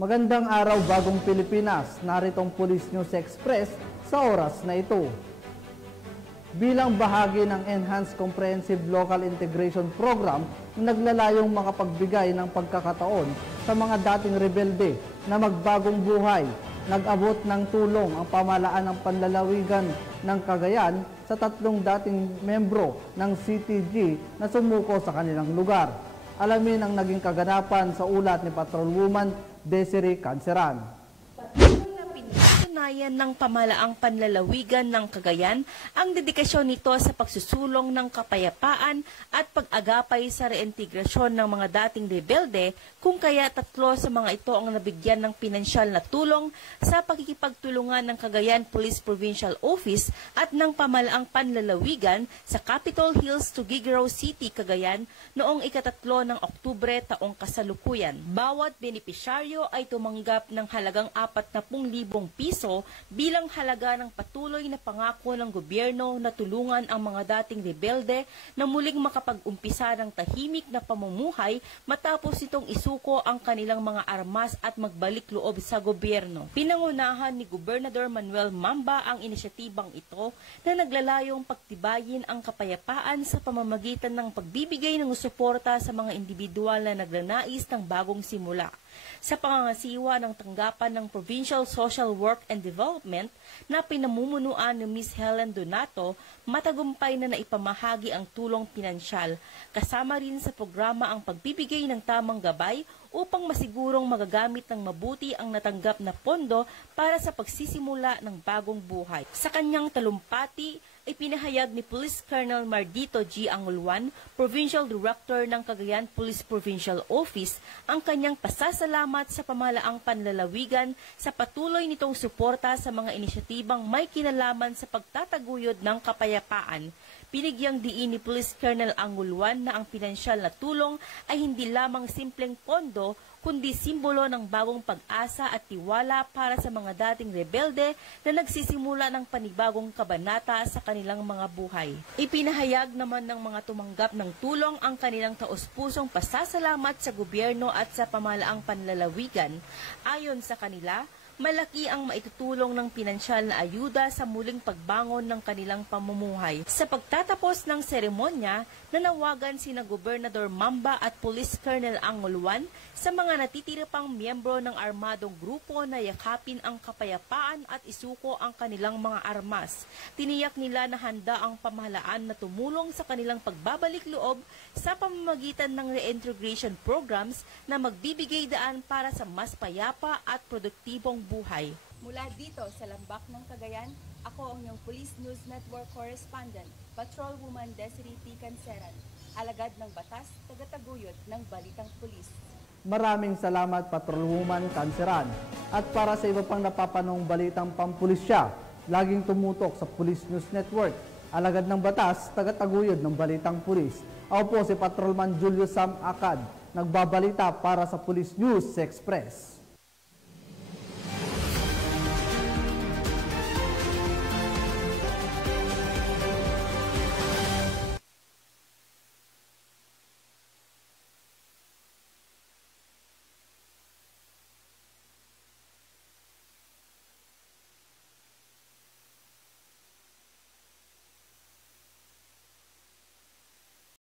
Magandang araw bagong Pilipinas, naritong Police News Express sa oras na ito. Bilang bahagi ng Enhanced Comprehensive Local Integration Program, naglalayong makapagbigay ng pagkakataon sa mga dating rebelde na magbagong buhay, nag-abot ng tulong ang pamahalaan ng panlalawigan ng Cagayan sa 3 dating membro ng CTG na sumuko sa kanilang lugar. Alamin ang naging kaganapan sa ulat ni Patrolwoman Desiree Canceran. Pinatunayan ng pamahalaang panlalawigan ng Cagayan ang dedikasyon nito sa pagsusulong ng kapayapaan at pag-agapay sa reintegrasyon ng mga dating rebelde, kung kaya 3 sa mga ito ang nabigyan ng pinansyal na tulong sa pakikipagtulungan ng Cagayan Police Provincial Office at ng pamahalaang panlalawigan sa Capitol Hills to Tuguegarao City, Cagayan noong ika-3 ng Oktubre taong kasalukuyan. Bawat benepisyaryo ay tumanggap ng halagang 40,000 piso bilang halaga ng patuloy na pangako ng gobyerno na tulungan ang mga dating rebelde na muling makapag-umpisa ng tahimik na pamumuhay matapos itong isuko ang kanilang mga armas at magbalik loob sa gobyerno. Pinangunahan ni Gobernador Manuel Mamba ang inisyatibang ito na naglalayong pagtibayin ang kapayapaan sa pamamagitan ng pagbibigay ng suporta sa mga individual na nagnanais ng bagong simula. Sa pangangasiwa ng tanggapan ng Provincial Social Work and Development na pinamumunuan ni Ms. Helen Donato, matagumpay na naipamahagi ang tulong pinansyal, kasama rin sa programa ang pagbibigay ng tamang gabay upang masigurong magagamit ng mabuti ang natanggap na pondo para sa pagsisimula ng bagong buhay. Sa kanyang talumpati, ipinahayag ni Police Colonel Mardito G. Angulwan, Provincial Director ng Cagayan Police Provincial Office, ang kanyang pasasalamat sa pamahalaang panlalawigan sa patuloy nitong suporta sa mga inisyatibang may kinalaman sa pagtataguyod ng kapayapaan. Binigyang diin ni Police Colonel Angulwan na ang pinansyal na tulong ay hindi lamang simpleng pondo, kundi simbolo ng bagong pag-asa at tiwala para sa mga dating rebelde na nagsisimula ng panibagong kabanata sa kanilang mga buhay. Ipinahayag naman ng mga tumanggap ng tulong ang kanilang taos-pusong pasasalamat sa gobyerno at sa pamahalaang panlalawigan. Ayon sa kanila, malaki ang maitutulong ng pinansyal na ayuda sa muling pagbangon ng kanilang pamumuhay. Sa pagtatapos ng seremonya, nanawagan sina Gobernador Mamba at Police Colonel Angulwan sa mga natitira pang miyembro ng armadong grupo na yakapin ang kapayapaan at isuko ang kanilang mga armas. Tiniyak nila na handa ang pamahalaan na tumulong sa kanilang pagbabalik loob sa pamamagitan ng reintegration programs na magbibigay daan para sa mas payapa at produktibong buhay. Mula dito sa Lambak ng Cagayan, ako ang iyong Police News Network Correspondent, Patrolwoman Desiree T. Canceran, alagad ng batas, tagataguyod ng Balitang Pulis. Maraming salamat Patrolwoman Canceran. At para sa iba pang napapanong balitang pampulisya, laging tumutok sa Police News Network, alagad ng batas, tagataguyod ng Balitang Pulis. Ako po si Patrolman Julio Sam Acad, nagbabalita para sa Police News Express.